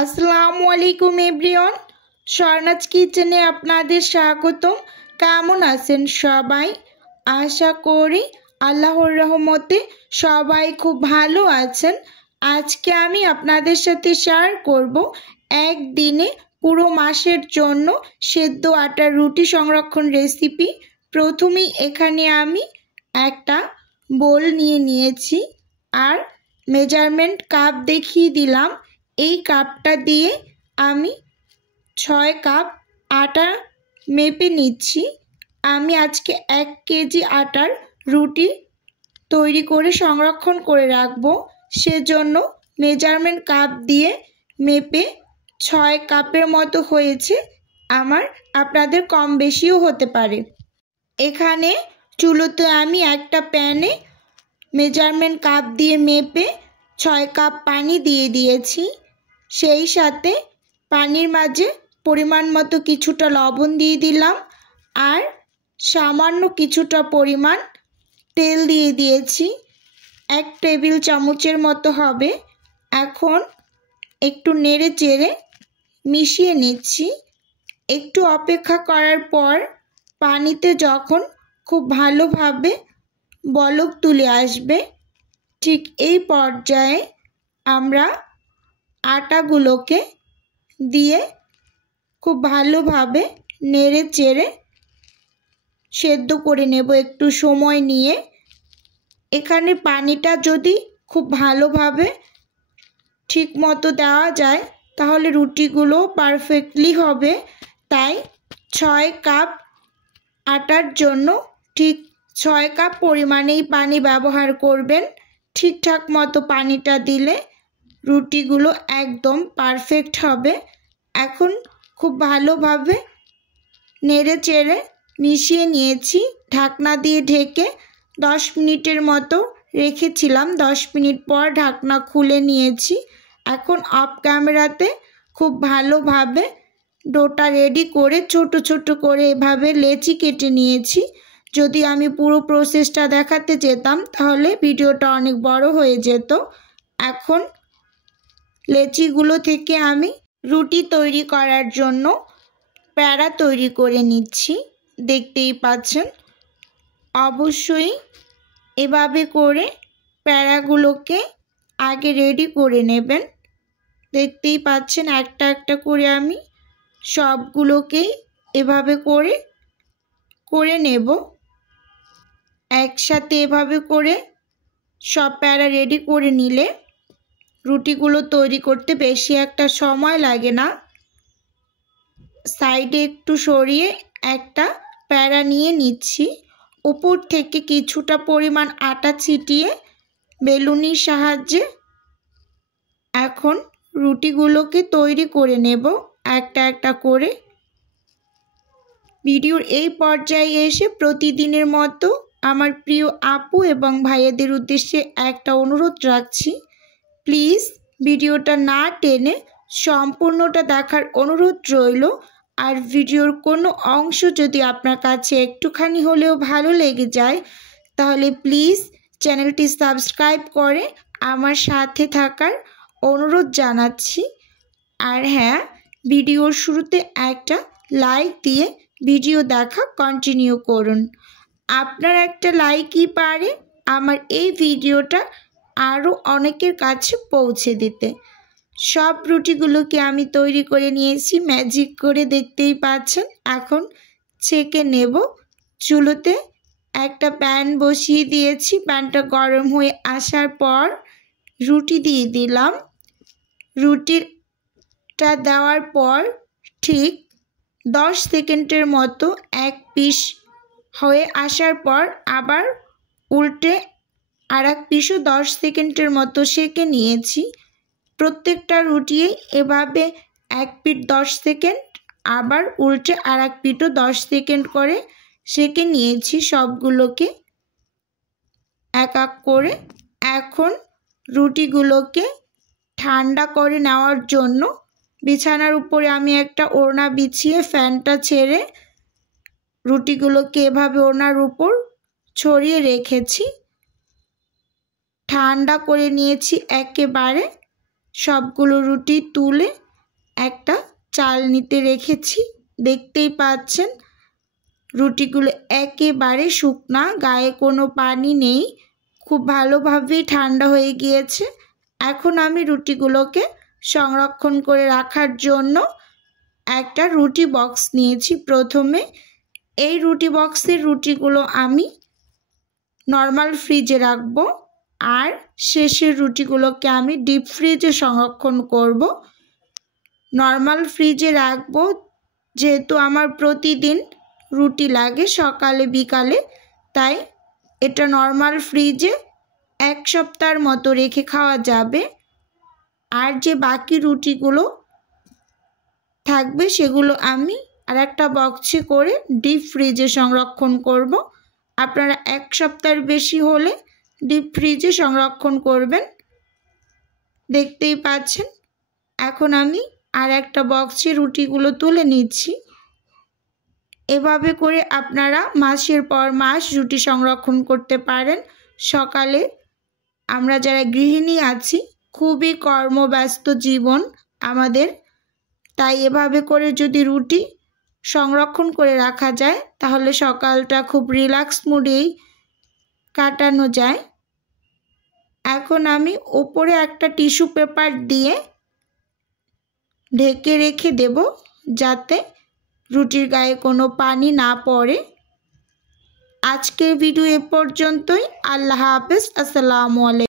আসসালামু আলাইকুম এভরিওয়ান, স্বর্ণাজ কিচেনে আপনাদের স্বাগতম। কেমন আছেন সবাই? আশা করি আল্লাহর রহমতে সবাই খুব ভালো আছেন। আজকে আমি আপনাদের সাথে শেয়ার করব একদিনে পুরো মাসের জন্য সেদ্ধ আটার রুটি সংরক্ষণ রেসিপি। প্রথমেই এখানে আমি একটা বোল নিয়েছি আর মেজারমেন্ট কাপ দেখিয়ে দিলাম। এই কাপটা দিয়ে আমি 6 কাপ আটা মেপে নিচ্ছি। আমি আজকে 1 কেজি আটার রুটি তৈরি করে সংরক্ষণ করে রাখবো, সেজন্য মেজারমেন্ট কাপ দিয়ে মেপে 6 কাপের মতো হয়েছে আমার। আপনাদের কম বেশিও হতে পারে। এখানে চুলোতে আমি একটা প্যানে মেজারমেন্ট কাপ দিয়ে মেপে 6 কাপ পানি দিয়ে দিয়েছি। সেই সাথে পানির মাঝে পরিমাণ মতো কিছুটা লবণ দিয়ে দিলাম আর সামান্য কিছুটা পরিমাণ তেল দিয়ে দিয়েছি, 1 টেবিল চামচের মতো হবে। এখন একটু নেড়ে চেড়ে মিশিয়ে নিচ্ছি। একটু অপেক্ষা করার পর পানিতে যখন খুব ভালোভাবে বলক তুলে আসবে, ঠিক এই পর্যায়ে আমরা আটাগুলোকে দিয়ে খুব ভালোভাবে নেড়ে চেড়ে সেদ্ধ করে নেব একটু সময় নিয়ে। এখানে পানিটা যদি খুব ভালোভাবে ঠিক মতো দেওয়া যায় তাহলে রুটিগুলো পারফেক্টলি হবে। তাই 6 কাপ আটার জন্য ঠিক 6 কাপ পরিমাণেই পানি ব্যবহার করবেন। ঠিকঠাক মতো পানিটা দিলে রুটিগুলো একদম পারফেক্ট হবে। এখন খুব ভালোভাবে নেড়ে চেড়ে মিশিয়ে নিয়েছি। ঢাকনা দিয়ে ঢেকে 10 মিনিটের মতো রেখেছিলাম। 10 মিনিট পর ঢাকনা খুলে নিয়েছি। এখন অফ ক্যামেরাতে খুব ভালোভাবে ডোটা রেডি করে ছোট ছোট করে এভাবে লেচি কেটে নিয়েছি। যদি আমি পুরো প্রসেসটা দেখাতে যেতাম তাহলে ভিডিওটা অনেক বড় হয়ে যেত। এখন লেচিগুলো থেকে আমি রুটি তৈরি করার জন্য প্যাড়া তৈরি করে নিচ্ছি। দেখতেই পাচ্ছেন, অবশ্যই এভাবে করে প্যাড়াগুলোকে আগে রেডি করে নেবেন। দেখতেই পাচ্ছেন একটা একটা করে আমি সবগুলোকেই এভাবে করে নেব। একসাথে এভাবে করে সব প্যাড়া রেডি করে নিলে রুটিগুলো তৈরি করতে বেশি একটা সময় লাগে না। সাইডে একটু সরিয়ে একটা প্যাড়া নিয়ে নিচ্ছি। উপর থেকে কিছুটা পরিমাণ আটা ছিটিয়ে বেলুনির সাহায্যে এখন রুটিগুলোকে তৈরি করে নেব একটা একটা করে। ভিডিওর এই পর্যায়ে এসে প্রতিদিনের মতো আমার প্রিয় আপু এবং ভাইয়াদের উদ্দেশ্যে একটা অনুরোধ রাখছি, প্লিজ ভিডিওটা না টেনে সম্পূর্ণটা দেখার অনুরোধ রইল। আর ভিডিওর কোনো অংশ যদি আপনার কাছে একটুখানি হলেও ভালো লেগে যায় তাহলে প্লিজ চ্যানেলটি সাবস্ক্রাইব করে আমার সাথে থাকার অনুরোধ জানাচ্ছি। আর হ্যাঁ, ভিডিওর শুরুতে একটা লাইক দিয়ে ভিডিও দেখা কন্টিনিউ করুন। আপনার একটা লাইকই পারে আমার এই ভিডিওটা আরও অনেকের কাছে পৌঁছে দিতে। সব রুটিগুলোকে আমি তৈরি করে নিয়েছি ম্যাজিক করে, দেখতেই পাচ্ছেন। এখন ছেঁকে নেব। চুলোতে একটা প্যান বসিয়ে দিয়েছি। প্যানটা গরম হয়ে আসার পর রুটি দিয়ে দিলাম। রুটিটা দেওয়ার পর ঠিক 10 সেকেন্ডের মতো এক পিস হয়ে আসার পর আবার উল্টে আর এক পিসও 10 সেকেন্ডের মতো সেঁকে নিয়েছি। প্রত্যেকটা রুটিই এভাবে এক পিঠ 10 সেকেন্ড, আবার উল্টে আর এক পিঠও 10 সেকেন্ড করে সেঁকে নিয়েছি সবগুলোকে এক এক করে। এখন রুটিগুলোকে ঠান্ডা করে নেওয়ার জন্য বিছানার উপরে আমি একটা ওড়না বিছিয়ে ফ্যানটা ছেড়ে রুটিগুলোকে এভাবে ওড়নার উপর ছড়িয়ে রেখেছি। ঠান্ডা করে নিয়েছি একেবারে। সবগুলো রুটি তুলে একটা চালনিতে রেখেছি। দেখতেই পাচ্ছেন রুটিগুলো একেবারে শুকনা, গায়ে কোনো পানি নেই, খুব ভালোভাবেই ঠান্ডা হয়ে গিয়েছে। এখন আমি রুটিগুলোকে সংরক্ষণ করে রাখার জন্য একটা রুটি বক্স নিয়েছি। প্রথমে এই রুটি বক্সের রুটিগুলো আমি নর্মাল ফ্রিজে রাখবো, আর শেষের রুটিগুলোকে আমি ডিপ ফ্রিজে সংরক্ষণ করব। নর্মাল ফ্রিজে রাখবো যেহেতু আমার প্রতিদিন রুটি লাগে সকালে বিকালে, তাই এটা নর্মাল ফ্রিজে 1 সপ্তাহের মতো রেখে খাওয়া যাবে। আর যে বাকি রুটিগুলো থাকবে সেগুলো আমি আর একটা বক্সে করে ডিপ ফ্রিজে সংরক্ষণ করব। আপনারা 1 সপ্তাহের বেশি হলে ডিপ ফ্রিজে সংরক্ষণ করবেন। দেখতেই পাচ্ছেন এখন আমি আর একটা বক্সে রুটিগুলো তুলে নিচ্ছি। এভাবে করে আপনারা মাসের পর মাস রুটি সংরক্ষণ করতে পারেন। সকালে আমরা যারা গৃহিণী আছি, খুবই কর্মব্যস্ত জীবন আমাদের, তাই এভাবে করে যদি রুটি সংরক্ষণ করে রাখা যায় তাহলে সকালটা খুব রিল্যাক্স মুডেই কাটানো যায়। এখন আমি ওপরে একটা টিস্যু পেপার দিয়ে ঢেকে রেখে দেব যাতে রুটির গায়ে কোনো পানি না পড়ে। আজকের ভিডিও এ পর্যন্তই। আল্লাহ হাফেজ। আসসালামু আলাইকুম।